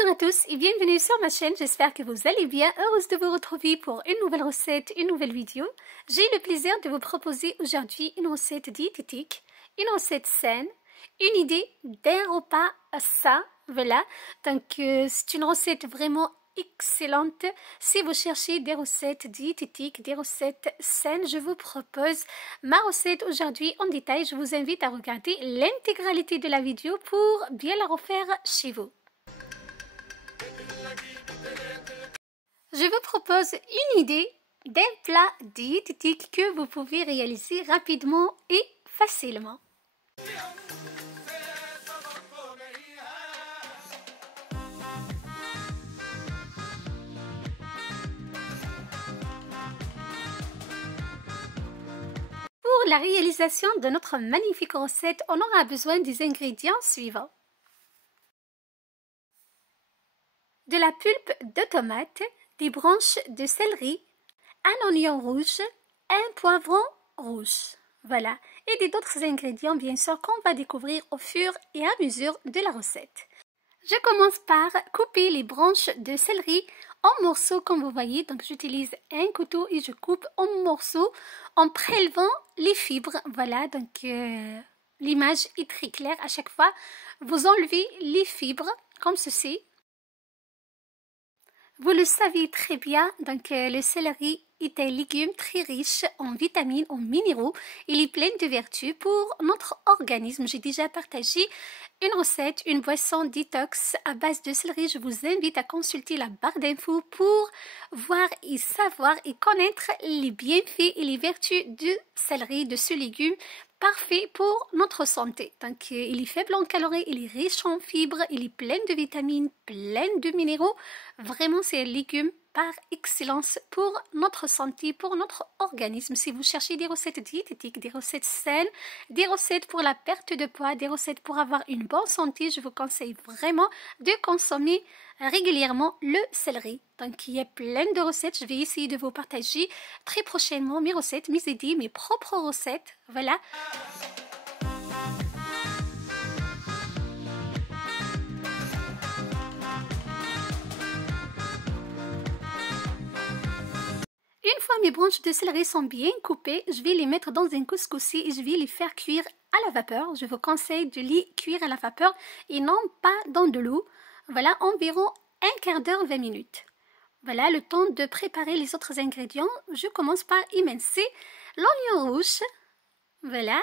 Bonjour à tous et bienvenue sur ma chaîne, j'espère que vous allez bien, heureuse de vous retrouver pour une nouvelle recette, une nouvelle vidéo. J'ai le plaisir de vous proposer aujourd'hui une recette diététique, une recette saine, une idée d'un repas sain, voilà. Donc c'est une recette vraiment excellente. Si vous cherchez des recettes diététiques, des recettes saines, je vous propose ma recette aujourd'hui en détail. Je vous invite à regarder l'intégralité de la vidéo pour bien la refaire chez vous. Je vous propose une idée d'un plat diététique que vous pouvez réaliser rapidement et facilement. Pour la réalisation de notre magnifique recette, on aura besoin des ingrédients suivants. De la pulpe de tomate, des branches de céleri, un oignon rouge, un poivron rouge. Voilà, et d'autres ingrédients bien sûr qu'on va découvrir au fur et à mesure de la recette. Je commence par couper les branches de céleri en morceaux comme vous voyez. Donc j'utilise un couteau et je coupe en morceaux en prélevant les fibres. Voilà, donc l'image est très claire à chaque fois. Vous enlevez les fibres comme ceci. Vous le savez très bien, donc le céleri est un légume très riche en vitamines, en minéraux. Il est plein de vertus pour notre organisme. J'ai déjà partagé une recette, une boisson détox à base de céleri. Je vous invite à consulter la barre d'infos pour voir et savoir et connaître les bienfaits et les vertus du céleri, de ce légume parfait pour notre santé. Donc il est faible en calories, il est riche en fibres, il est plein de vitamines, plein de minéraux. Vraiment c'est un légume par excellence pour notre santé, pour notre organisme. Si vous cherchez des recettes diététiques, des recettes saines, des recettes pour la perte de poids, des recettes pour avoir une bonne santé, je vous conseille vraiment de consommer régulièrement le céleri. Donc il y a plein de recettes, je vais essayer de vous partager très prochainement mes recettes, mes idées, mes propres recettes, voilà. Une fois mes branches de céleri sont bien coupées, je vais les mettre dans un couscoussier et je vais les faire cuire à la vapeur. Je vous conseille de les cuire à la vapeur et non pas dans de l'eau. Voilà, environ un quart d'heure, 20 minutes. Voilà, le temps de préparer les autres ingrédients. Je commence par émincer l'oignon rouge. Voilà.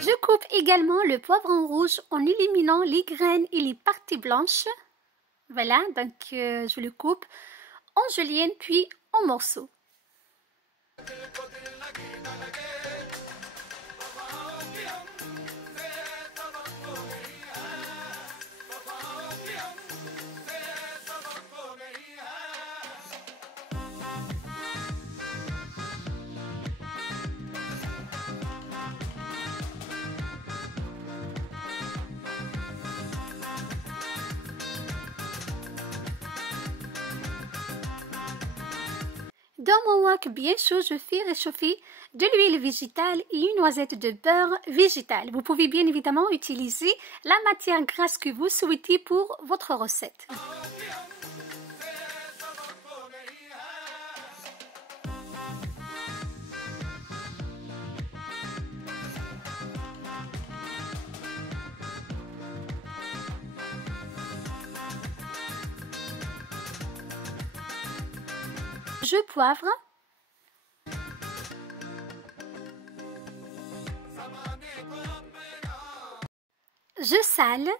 Je coupe également le poivron rouge en éliminant les graines et les parties blanches. Voilà, donc je le coupe en julienne puis en morceaux. Dans mon wok bien chaud, je fais réchauffer de l'huile végétale et une noisette de beurre végétal. Vous pouvez bien évidemment utiliser la matière grasse que vous souhaitez pour votre recette. Je poivre. Je sale.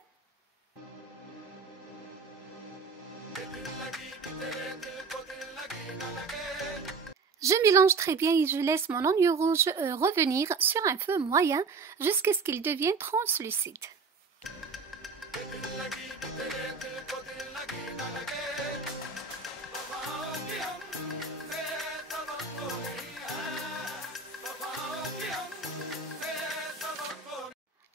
Je mélange très bien et je laisse mon oignon rouge revenir sur un feu moyen jusqu'à ce qu'il devienne translucide.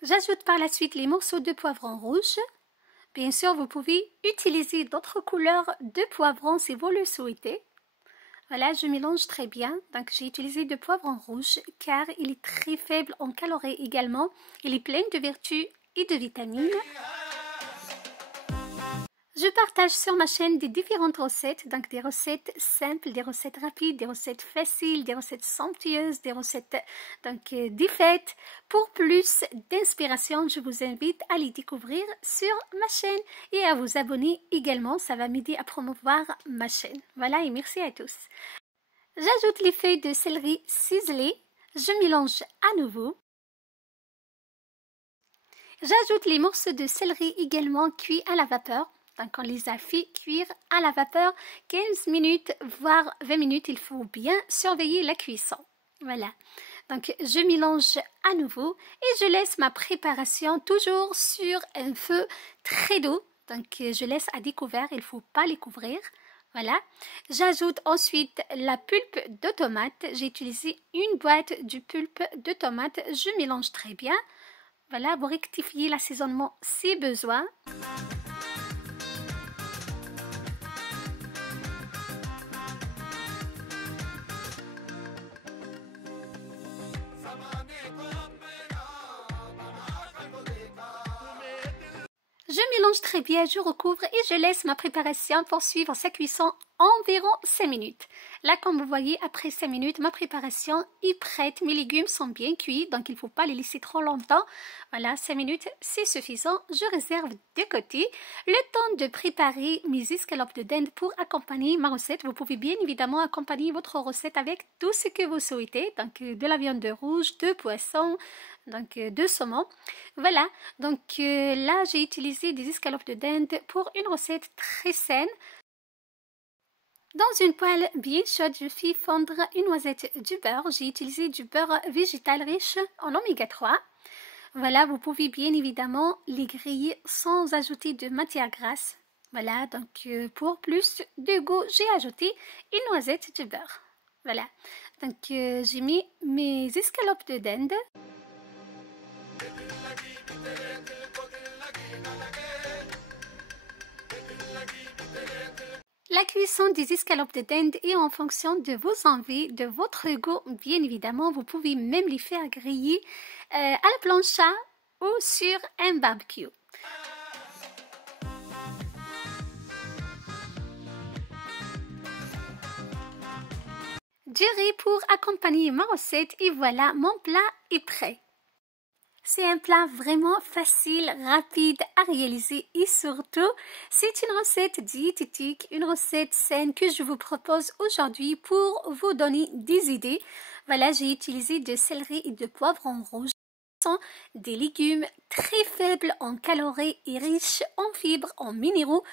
J'ajoute par la suite les morceaux de poivron rouge. Bien sûr, vous pouvez utiliser d'autres couleurs de poivron si vous le souhaitez. Voilà, je mélange très bien. Donc, j'ai utilisé de poivron rouge car il est très faible en calories également. Il est plein de vertus et de vitamines. Je partage sur ma chaîne des différentes recettes, donc des recettes simples, des recettes rapides, des recettes faciles, des recettes somptueuses, des recettes des fêtes. Pour plus d'inspiration, je vous invite à les découvrir sur ma chaîne et à vous abonner également, ça va m'aider à promouvoir ma chaîne. Voilà et merci à tous. J'ajoute les feuilles de céleri ciselées, je mélange à nouveau. J'ajoute les morceaux de céleri également cuits à la vapeur. Donc on les a fait cuire à la vapeur 15 minutes voire 20 minutes, il faut bien surveiller la cuisson. Voilà, donc je mélange à nouveau et je laisse ma préparation toujours sur un feu très doux. Donc je laisse à découvert, il ne faut pas les couvrir. Voilà, j'ajoute ensuite la pulpe de tomate. J'ai utilisé une boîte de pulpe de tomate, je mélange très bien. Voilà, vous rectifiez l'assaisonnement si besoin. Je mélange très bien, je recouvre et je laisse ma préparation poursuivre sa cuisson environ 5 minutes. Là, comme vous voyez, après 5 minutes, ma préparation est prête. Mes légumes sont bien cuits, donc il ne faut pas les laisser trop longtemps. Voilà, 5 minutes, c'est suffisant. Je réserve de côté le temps de préparer mes escalopes de dinde pour accompagner ma recette. Vous pouvez bien évidemment accompagner votre recette avec tout ce que vous souhaitez. Donc, de la viande rouge, de poisson, donc de saumon. Voilà, donc là j'ai utilisé des escalopes de dinde pour une recette très saine. Dans une poêle bien chaude, je fais fondre une noisette du beurre. J'ai utilisé du beurre végétal riche en oméga 3. Voilà, vous pouvez bien évidemment les griller sans ajouter de matière grasse. Voilà, donc pour plus de goût, j'ai ajouté une noisette de beurre. Voilà, donc j'ai mis mes escalopes de dinde. La cuisson des escalopes de dinde est en fonction de vos envies, de votre goût. Bien évidemment, vous pouvez même les faire griller à la plancha ou sur un barbecue. Du riz pour accompagner ma recette et voilà, mon plat est prêt. C'est un plat vraiment facile, rapide à réaliser et surtout, c'est une recette diététique, une recette saine que je vous propose aujourd'hui pour vous donner des idées. Voilà, j'ai utilisé de céleri et de poivron rouge. Ce sont des légumes très faibles en calories et riches en fibres, en minéraux.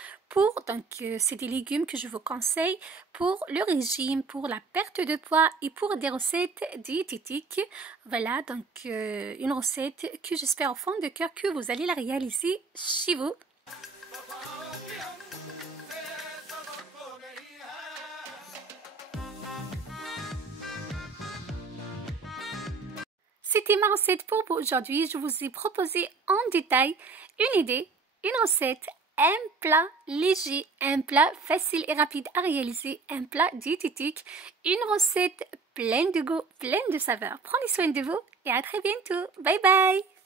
C'est des légumes que je vous conseille pour le régime, pour la perte de poids et pour des recettes diététiques. Voilà, donc une recette que j'espère au fond de cœur que vous allez la réaliser chez vous. C'était ma recette pour vous aujourd'hui. Je vous ai proposé en détail une idée, une recette, un plat léger, un plat facile et rapide à réaliser, un plat diététique, une recette pleine de goût, pleine de saveurs. Prenez soin de vous et à très bientôt. Bye bye!